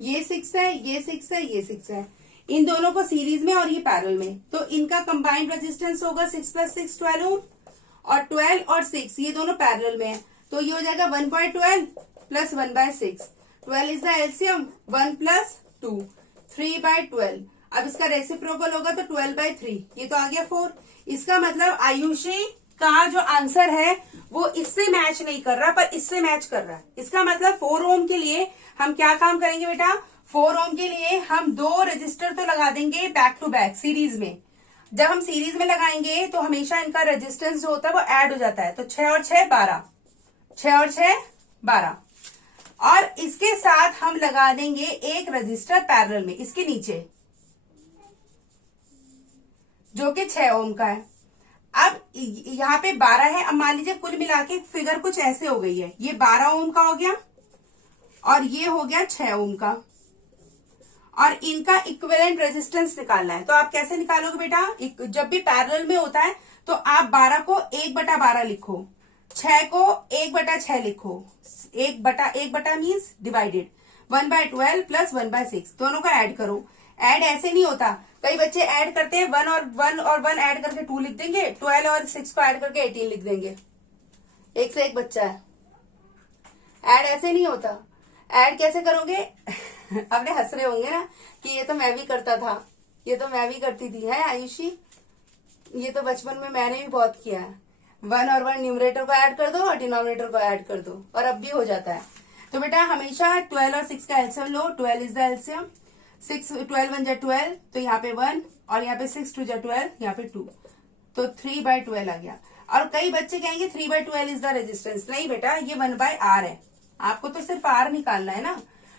ये 6 है, ये 6 है, ये 6 है, इन दोनों को सीरीज में और ये पैरेलल में, तो इनका कंबाइंड रेजिस्टेंस होगा 6 प्लस 6 12 ओम, और 12 और 6 ये दोनों पैरेलल में है, तो ये हो जाएगा 1/12 plus 1/6। 12 is the LCM, 1 plus 2 3/12। अब इसका रेसिप्रोकल होगा तो 12/3, ये तो आ गया 4। इसका मतलब आयुषी का जो आंसर है वो इससे मैच नहीं कर रहा, पर इससे मैच कर रहा है। इसका मतलब 4 ओम के लिए हम क्या काम करेंगे बेटा? 4 ओम के लिए हम 2 रजिस्टर तो लगा देंगे बैक टू बैक सीरीज में। जब हम सीरीज में लगाएंगे तो हमेशा इनका रेजिस्टेंस जो होता है वो ऐड हो जाता है, तो 6 और 6 12, 6 और 6 12, और इसके साथ हम लगा देंगे एक रजिस्टर पैरेलल में इसके नीचे जो कि 6 ओम का है। अब यहाँ पे 12 है, अब मान लीजिए कुल मिला के फिगर कुछ ऐसे हो गई है, ये 12 ओम का हो गया और ये हो गया 6 ओम का, और इनका इक्विवेलेंट रेजिस्टेंस निकालना है। तो आप कैसे निकालोगे बेटा? जब भी पैरेलल में होता है तो आप 12 को 1/12 लिखो, 6 को 1/6 लिखो, 1/1 मीन्स डिवाइडेड, 1/12 प्लस 1/6 दोनों का ऐड करो, ऐड ऐसे नहीं होता। कई बच्चे ऐड करते हैं, 1 ऐड करके 2 लिख देंगे, 12 और 6 को ऐड करके 18 लिख देंगे। एक से एक बच्चा है। ऐड ऐसे नहीं होता। ऐड कैसे करोगे? आपने हंस रहे होंगे ना कि ये तो मैं भी करता था, ये तो मैं भी करती थी, है आयुषी? ये तो बचपन में मैंने भी बहुत किया है। 1 और 1 न्यूमरेटर को ऐड कर दो और डिनोमिनेटर को ऐड कर दो, और अब भी हो जाता है। तो बेटा हमेशा 12 और 6 का LCM low. 12 is the LCM. 12 1 जा 12, तो यहाँ पे 1, और यहाँ पे 6 2 जा 12, यहाँ पे 2, तो 3/12 आ गया। और कई बच्चे कहेंगे 3/12 इज द रेजिस्टेंस। नहीं बेटा, ये 1/r है। आपको तो सिर्फ r निकालना है ना,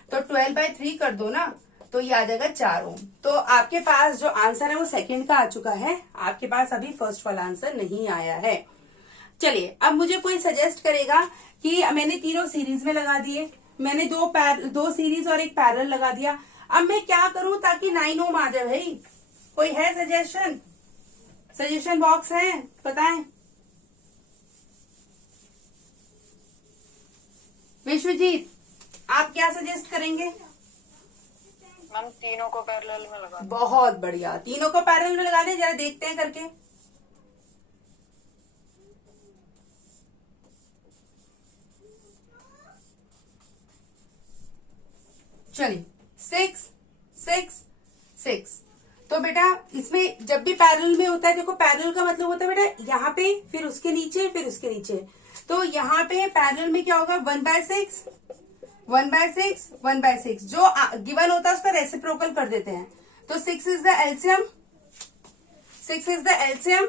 तो 12/3 कर दो ना, तो ये आ जाएगा 4 ओम। तो आपके पास जो आंसर है वो सेकंड का आ चुका है, आपके पास अभी फर्स्ट वाला आंसर नहीं आया है। चलिए, अब मुझे कोई सजेस्ट करेगा कि मैंने तीनों सीरीज में लगा दिए, मैंने दो सीरीज और एक पैरेलल लगा दिया, अब मैं क्या करूं ताकि 9 ओम आ जाए? भाई कोई है सजेशन? सजेशन बॉक्स है, बताएं। विश्वजीत, आप क्या सजेस्ट करेंगे? मैम तीनों को पैरेलल में लगा। बहुत बढ़िया, तीनों को पैरेलल में लगा दे, जरा देखते हैं करके। चलिए, 6 6 6। तो बेटा इसमें जब भी पैरेलल में होता है, देखो पैरेलल का मतलब होता है बेटा यहाँ पे, फिर उसके नीचे, फिर उसके नीचे। तो यहाँ पे पैरेलल में क्या होगा? 1/6 1/6 1/6, जो गिवन होता है उसका रेसिप्रोकल कर देते हैं। तो 6 is the LCM, 6 is the LCM.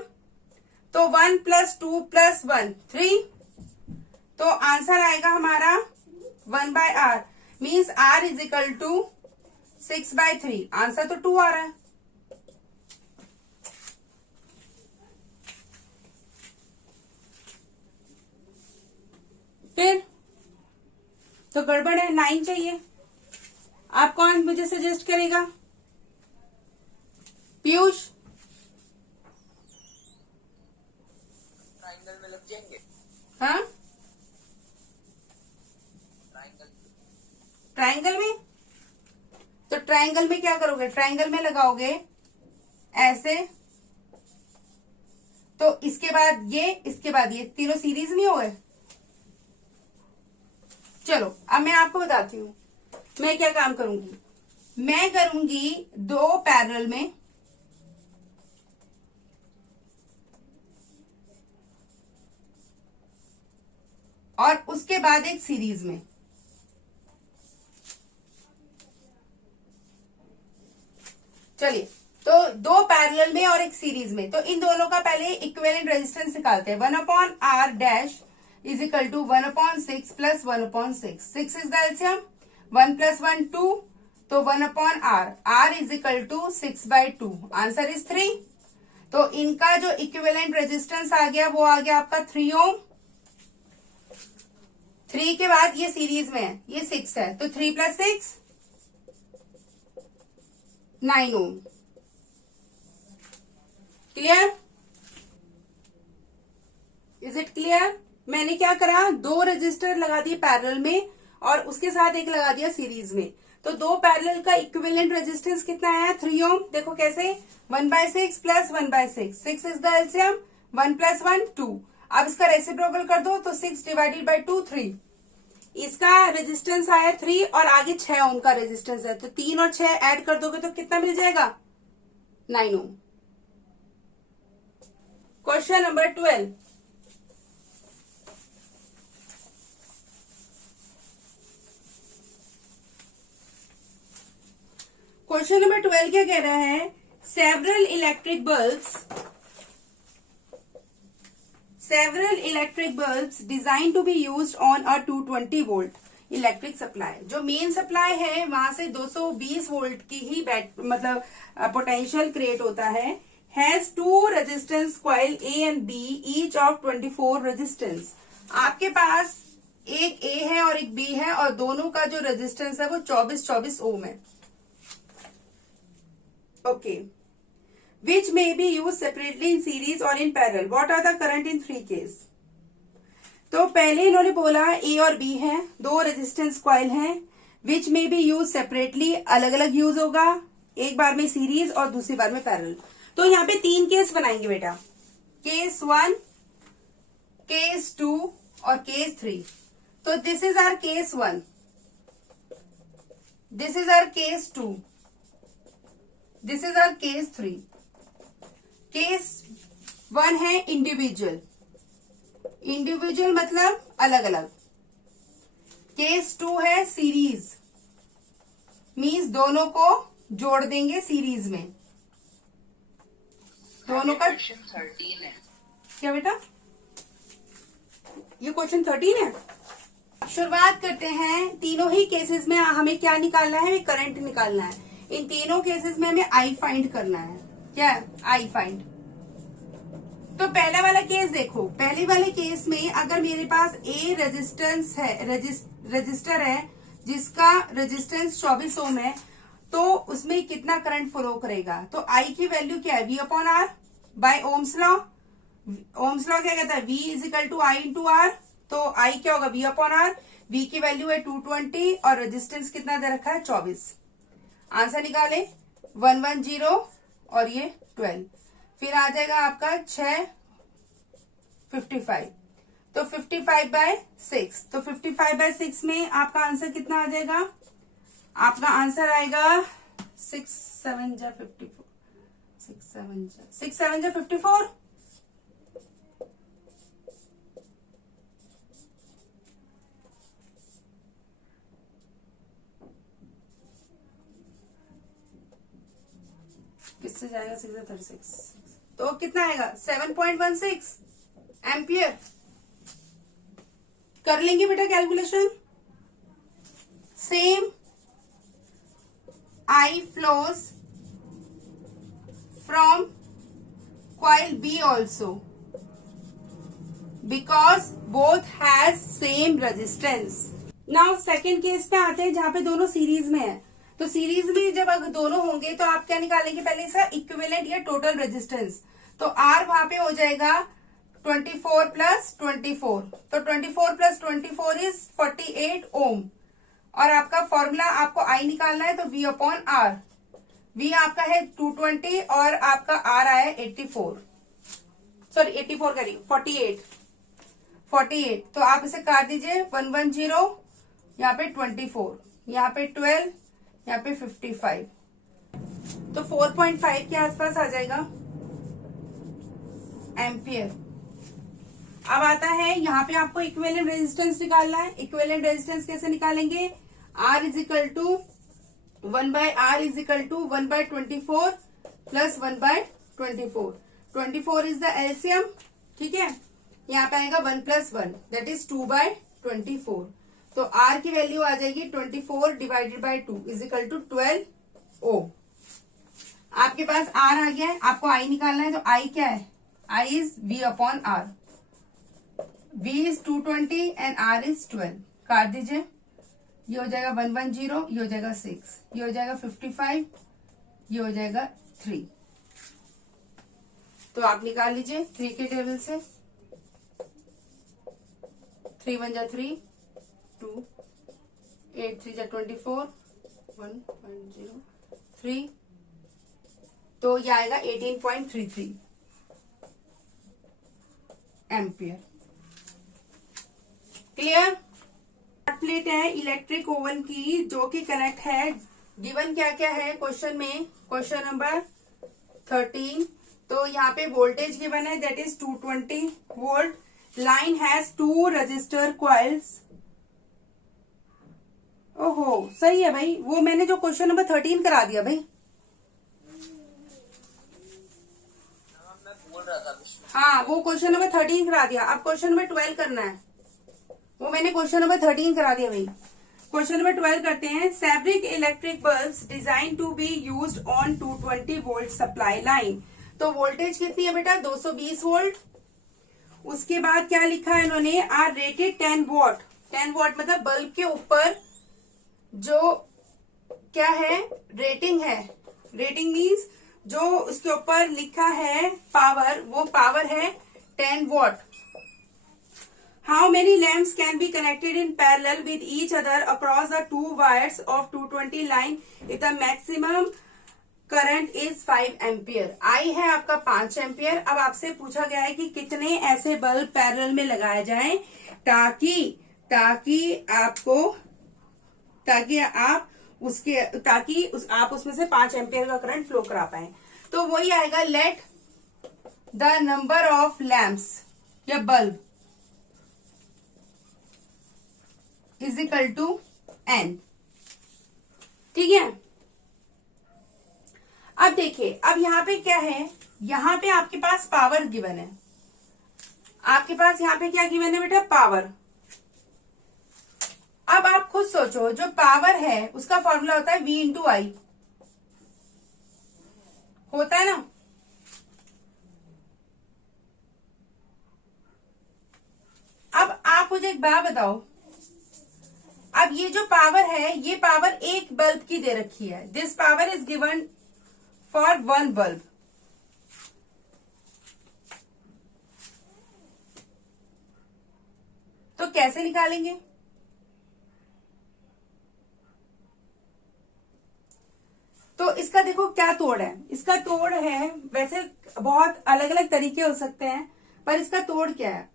तो 1 + 2 + 1 3, तो आंसर आएगा हमारा 1/r, means r is equal to 6/3। Answer तो 2 आ रहा है। फिर तो गड़बड़ है, 9 चाहिए। आप कौन मुझे सजेस्ट करेगा? पीयूष? ट्राइंगल में लग जाएंगे। हाँ, ट्राइंगल में? तो ट्राइंगल में क्या करोगे? ट्राइंगल में लगाओगे ऐसे, तो इसके बाद ये, इसके बाद ये, तीनों सीरीज नहीं हो गए। चलो अब मैं आपको बताती हूँ मैं क्या काम करूंगी। मैं करूंगी 2 पैरेलल में, और उसके बाद एक सीरीज में। चलिए, तो 2 पैरेलल में और एक सीरीज में, तो इन दोनों का पहले इक्विवेलेंट रेजिस्टेंस निकालते हैं। 1/r dash is equal to 1/6 + 1/6। 6 is the LCM, 1 + 1 2, तो 1/r, r is equal to 6/2। Answer is 3। तो इनका जो इक्विवेलेंट रेजिस्टेंस आ गया वो आ गया आपका 3 ओम। 3 के बाद ये सीरीज में है, ये 6 है, तो 3 + 6 9 ohm. Clear? Is it clear? मैंने क्या करा, 2 रजिस्टर लगा दिए पैरेलल में और उसके साथ एक लगा दिया सीरीज में। तो 2 पैरेलल का इक्विवेलेंट रेजिस्टेंस कितना आया? 3 ओम। देखो कैसे, 1/6 + 1/6, 6 इज द एलसीएम, 1 + 1 2। अब इसका रेसिप्रोकल कर दो, तो 6 / 2 3। इसका रेजिस्टेंस आया 3 और आगे 6 ओम का रेजिस्टेंस है, तो 3 और 6 ऐड कर दोगे तो कितना मिल जाएगा? 9 ohm. Question number 12। Question number 12 क्या कह रहा है? Several electric bulbs design to be used on a 220 volt electric supply. जो मेन सप्लाई है वहां से 220 वोल्ट की ही मतलब पोटेंशियल क्रिएट होता है। Has 2 resistance coil A and B each of 24 resistance. आपके पास एक A है और एक B है और दोनों का जो रेजिस्टेंस है वो 24 ओम है। Okay, which may be used separately in series or in parallel. What are the current in 3 case? तो पहले इन्होंने बोला A और B है, 2 रेजिस्टेंस कॉइल हैं, which may be used separately, अलग अलग यूज होगा, एक बार में सीरीज और दूसरी बार में पैरेलल। तो यहाँ पे 3 केस बनाएंगे बेटा, केस 1, केस 2 और केस 3। तो this is our case 1, this is our case 2, this is our case 3। Case 1 है इंडिविजुअल, इंडिविजुअल मतलब अलग अलग। केस 2 है सीरीज, मीन्स दोनों को जोड़ देंगे सीरीज में, दोनों का। क्वेश्चन 13 है क्या बेटा, ये क्वेश्चन 13 है। शुरुआत करते हैं। तीनों ही केसेस में हमें क्या निकालना है, करंट निकालना है। इन तीनों केसेस में हमें आई फाइंड करना है। क्या है? I find. तो पहला वाला केस देखो, पहले वाले केस में अगर मेरे पास ए रेजिस्टेंस है, रजिस्टर है जिसका रेजिस्टेंस 24 ओम है, तो उसमें कितना करंट फ्लो करेगा। तो आई की वैल्यू क्या है, V upon R by Ohm's law. Ohm's law क्या कहता है, V is equal to I into R. तो आई क्या होगा, V अपॉन आर। V की वैल्यू है 220 और रेजिस्टेंस कितना दे रखा है, 24। आंसर निकाले 110 और ये 12। फिर आ जाएगा आपका 6 55। तो 55/6। तो 55/6 में आपका आंसर कितना आ जाएगा, आपका आंसर आएगा 6 7 जा 54, 6 7 जा 54। किससे जाएगा, 6 36। तो कितना आएगा, 7.16 एम्पियर। कर लेंगे बेटा calculation. Same I flows from coil B also because both has same resistance. Now second case पे आते हैं जहां पे दोनों सीरीज में है। तो सीरीज में जब अगर दोनों होंगे तो आप क्या निकालेंगे, पहले इसका इक्विवेलेंट या टोटल रेजिस्टेंस। तो R वहां पे हो जाएगा 24 प्लस 24। तो 24 प्लस 24 इज 48 ओम। और आपका फॉर्मूला आपको आई निकालना है, तो V अपॉन आर। V आपका है 220 और आपका R आया 84, सॉरी 84 करिए 48। तो आप इसे काट दीजिए, 110 यहाँ पे 24, यहाँ पे 12, यहाँ पे 55। तो 4.5 के आसपास आ जाएगा एम्पियर। अब आता है यहाँ पे आपको इक्विवेलेंट रेजिस्टेंस निकालना है। इक्विवेलेंट रेजिस्टेंस कैसे निकालेंगे, R is equal to 1/R is equal to 1/24 plus 1/24। 24 is the LCM, ठीक है। यहाँ पे आएगा 1 + 1 दैट इज 2/24। तो R की वैल्यू आ जाएगी 24 divided by 2 is equal to 12 ohm. आपके पास R आ गया है, आपको I निकालना है। तो I क्या है, I is V upon R। V is 220 and R is 12। काट दीजिए, ये हो जाएगा 110, ये हो जाएगा 6, ये हो जाएगा 55, ये हो जाएगा 3। तो आप निकाल लीजिए 3 के टेबल से। 3 1 जा 3, 2 8 3 जा 24, 1.03। तो ये आएगा 18.33 एम्पियर। क्लियर। प्लेट है इलेक्ट्रिक ओवन की जो कि कनेक्ट है। गिवन क्या क्या है क्वेश्चन में, क्वेश्चन नंबर 13। तो यहाँ पे वोल्टेज गिवन है that is 220 volt. Line has 2 register coils. ओहो सही है भाई, वो मैंने जो क्वेश्चन नंबर 13 करा दिया भाई। हाँ वो क्वेश्चन नंबर 13 करा दिया, अब क्वेश्चन नंबर 12 करना है। वो मैंने क्वेश्चन नंबर 13 करा दिया भाई। क्वेश्चन नंबर 12 करते हैं। Fabric electric bulbs design to be used on 220 volt supply line. तो वोल्टेज कितनी है बेटा, 220 वोल्ट। उसके बाद क्या लिखा है इन्होंने, आर रेटेड 10 वॉट। 10 वॉट मतलब बल्ब के ऊपर जो क्या है, रेटिंग है। रेटिंग मीन्स जो उसके ऊपर लिखा है पावर, वो पावर है 10 what. How many lamps can be connected in parallel with each other across the 2 wires of 220 line if the maximum current is 5 ampere. I है आपका 5 एम्पियर। अब आपसे पूछा गया है कि कितने ऐसे बल्ब पैरेलल में लगाए जाएं ताकि आप उसमें से 5 एम्पियर का करंट फ्लो करा पाए। तो वही आएगा, let the number of lamps या bulb is equal to N. ठीक है। अब देखिए, अब यहां पे क्या है, यहां पे आपके पास पावर गिवन है। आपके पास यहां पे क्या गिवन है बेटा, पावर। अब आप खुद सोचो, जो पावर है उसका फॉर्मूला होता है V इंटू आई, होता है ना। अब आप मुझे एक बात बताओ, अब ये जो पावर है, ये पावर एक बल्ब की दे रखी है। This power is given for one bulb. तो कैसे निकालेंगे? तो इसका देखो क्या तोड़ है। इसका तोड़ है, वैसे बहुत अलग अलग तरीके हो सकते हैं, पर इसका तोड़ क्या है?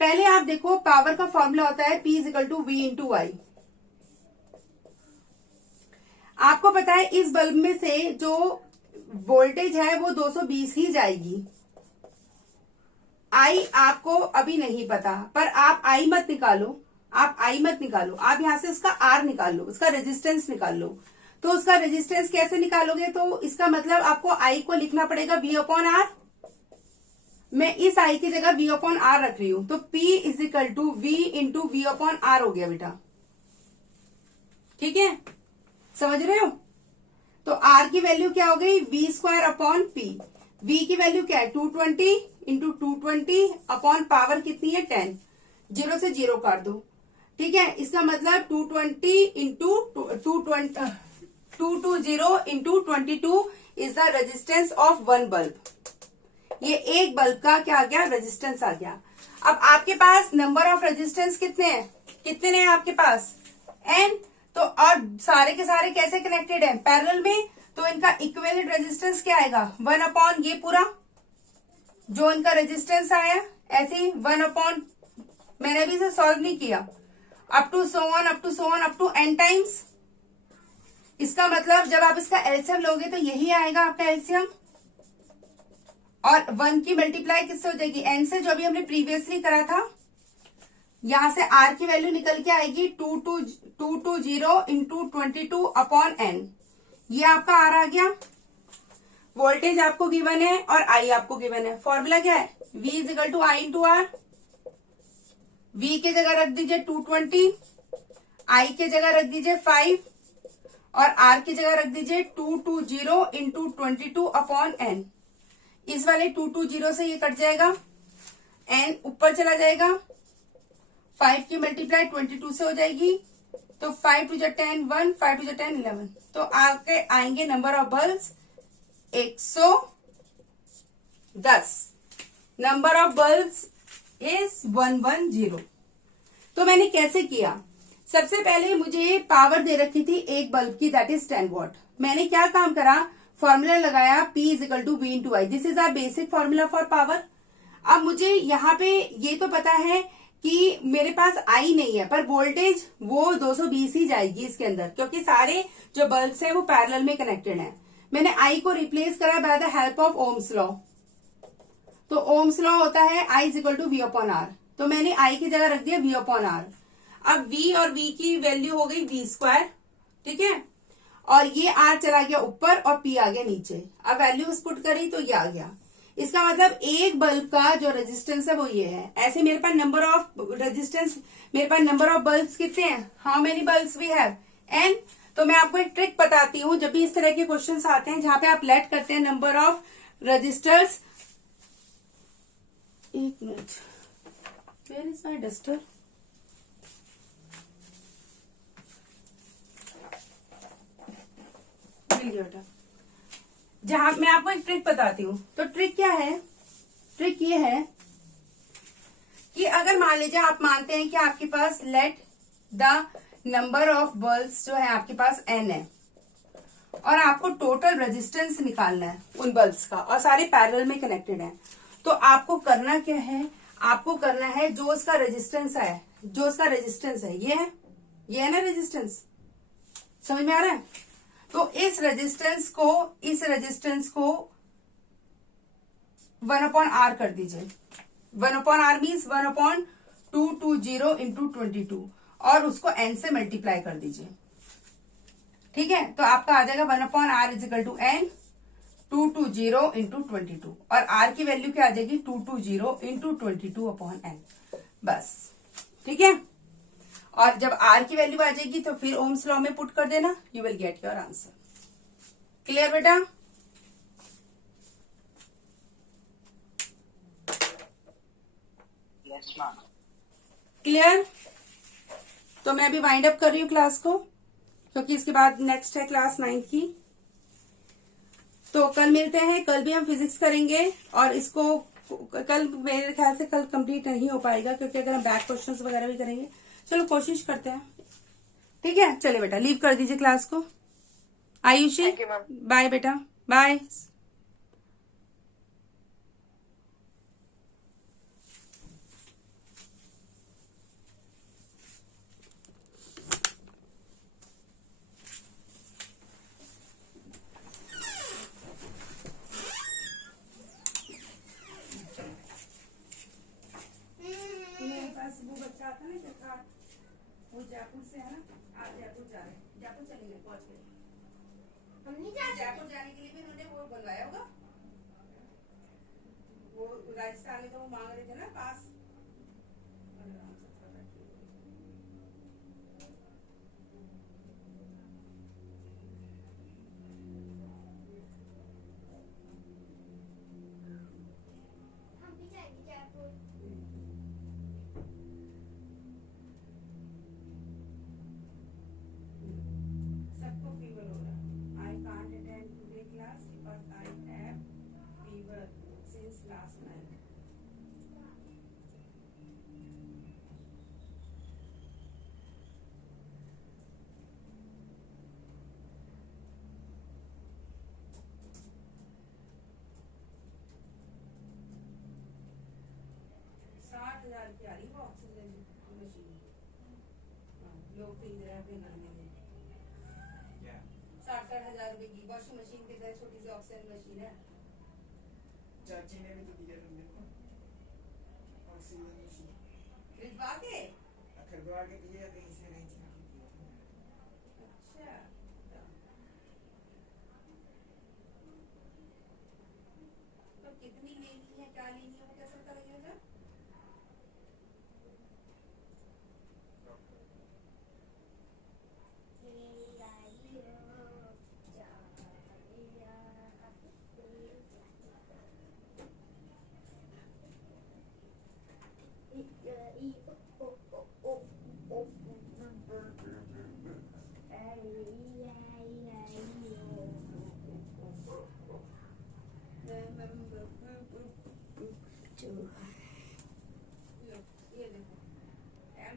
पहले आप देखो, पावर का फॉर्मूला होता है P is equal to V into I. आपको पता है इस बल्ब में से जो वोल्टेज है वो 220 ही जाएगी। आई आपको अभी नहीं पता, पर आप आई मत निकालो, आप यहां से उसका आर निकाल लो, उसका रेजिस्टेंस निकाल लो। तो उसका रेजिस्टेंस कैसे निकालोगे? तो इसका मतलब आपको आई को लिखना पड़ेगा V अपॉन आर। मैं इस आई की जगह V अपॉन आर रख रही हूं, तो P is equal to V into V upon R हो गया बेटा। ठीक है, समझ रहे हो? तो R की वैल्यू क्या हो गई, V square upon P। V की वैल्यू क्या है, 220 इंटू 220 अपॉन पावर कितनी है, 10। 0 से 0 काट दो। ठीक है, इसका मतलब 220 into 220 into 22 is the resistance of one bulb. ये एक बल्ब का क्या आ गया, रेजिस्टेंस आ गया। अब आपके पास नंबर ऑफ रेजिस्टेंस कितने हैं आपके पास, n। तो और सारे के सारे कैसे कनेक्टेड हैं, पैरेलल में। तो इनका इक्विवेलेंट रेजिस्टेंस क्या आएगा, 1 अपॉन ये पूरा जो इनका रेजिस्टेंस आया, ऐसे ही 1 अपॉन, मैंने अभी इसे सॉल्व नहीं किया, up to so on up to n times. इसका मतलब जब आप इसका एलसीएम लोगे तो यही आएगा आपका एलसीएम, और 1 की मल्टीप्लाई किससे हो जाएगी, n से, जो अभी हमने प्रीवियसली करा था। यहां से r की वैल्यू निकल के आएगी 220 इंटू 22 अपॉन n। ये आपका r आ गया। वोल्टेज आपको गिवन है और I आपको गिवन है। फॉर्मूला क्या है, V is equal to I into R. V की जगह रख दीजिए 220, I की जगह रख दीजिए 5 और R की जगह रख दीजिए 220 इंटू 22 अपॉन n। इस वाले 220 से ये कट जाएगा, n ऊपर चला जाएगा, 5 की मल्टीप्लाई 22 से हो जाएगी, तो 5 टू 10 1, 5 टू 10 11। तो आके आएंगे number of bulbs 110। Number of bulbs is 110। तो मैंने कैसे किया, सबसे पहले मुझे पावर दे रखी थी एक बल्ब की, दैट इज 10 वॉट। मैंने क्या काम करा, फॉर्मूला लगाया P is equal to V into I. This is our basic formula for power. अब मुझे यहाँ पे ये तो पता है कि मेरे पास आई नहीं है, पर वोल्टेज वो 220 ही जाएगी इसके अंदर, क्योंकि सारे जो बल्ब्स हैं वो पैरेलल में कनेक्टेड हैं। मैंने आई को रिप्लेस करा by the help of Ohm's law. तो ओम्स लॉ होता है I is equal to V upon R. तो मैंने आई की जगह रख दिया V अपॉन आर। अब V और V की वैल्यू हो गई V स्क्वायर। ठीक है, और ये R चला गया ऊपर और P आ गया नीचे। अब वैल्यूज पुट करी तो ये आ गया। इसका मतलब एक बल्ब का जो रेजिस्टेंस है वो ये है। ऐसे मेरे पास नंबर ऑफ रेजिस्टेंस, मेरे पास नंबर ऑफ बल्ब्स कितने हैं, how many bulbs we have, n। तो मैं आपको एक ट्रिक बताती हूँ, जब भी इस तरह के क्वेश्चंस आते हैं जहां पे आप लेट करते हैं नंबर ऑफ रजिस्टर्स। एक minute, where is my duster. मिल गया बेटा। जहां मैं आपको एक ट्रिक बताती हूँ। तो ट्रिक क्या है, ट्रिक ये है कि अगर मान लीजिए आप मानते हैं कि आपके पास let the number of bulbs जो है आपके पास n है, और आपको टोटल रेजिस्टेंस निकालना है उन बल्ब्स का, और सारे पैरेलल में कनेक्टेड हैं। तो आपको करना क्या है, आपको करना है जो उसका रेजिस्टेंस है, जो उसका रेजिस्टेंस है ये है ना रेजिस्टेंस, समझ में आ रहा है? तो इस रेजिस्टेंस को 1/r कर दीजिए। 1/r मीन्स 1/220 इंटू 22, और उसको n से मल्टीप्लाई कर दीजिए। ठीक है, तो आपका आ जाएगा 1/r is equal to n 220 into 22, और r की वैल्यू क्या आ जाएगी 220 इंटू 22/n, बस। ठीक है, और जब r की वैल्यू आ जाएगी तो फिर ओम्स लॉ में पुट कर देना, you will get your answer. Clear बेटा? Yes ma'am. क्लियर? तो मैं अभी वाइंड अप कर रही हूँ क्लास को, क्योंकि इसके बाद नेक्स्ट है क्लास 9 की। तो कल मिलते हैं, कल भी हम फिजिक्स करेंगे, और इसको कल मेरे ख्याल से कल कंप्लीट नहीं हो पाएगा, क्योंकि अगर हम बैक क्वेश्चंस वगैरह भी करेंगे। चलो कोशिश करते हैं। ठीक है, चले बेटा लीव कर दीजिए क्लास को। Ayushi thank you ma'am. Bye बेटा, बाय। मेरे पास वो बच्चा आता ना जो था, वो जयपुर से है ना, आज जयपुर जा रहे हैं, जयपुर चलेंगे पहुंच गए। हम नहीं जा जयपुर जाने के लिए भी उन्होंने वो बनवाया होगा, वो राजस्थान में तो वो मांग रहे थे ना पास। सबको फीवर हो रहा। I can't attend today class because I have fever since last night. 60,000 की आ रही वो ऑक्सीजन मशीन। लोग खरीद रहे हैं अपने घर में, 60,000 रुपए की वॉशिंग मशीन के तरह छोटी सी ऑक्सीजन मशीन है। चाची ने भी तो दिया था मेरे को ऑक्सीजन मशीन, खरीदवा के। खरीदवा के दिया कहीं से नहीं था। अच्छा, तो कितनी लेनी है, क्या लेनी है, वो कैसे पता लगेगा?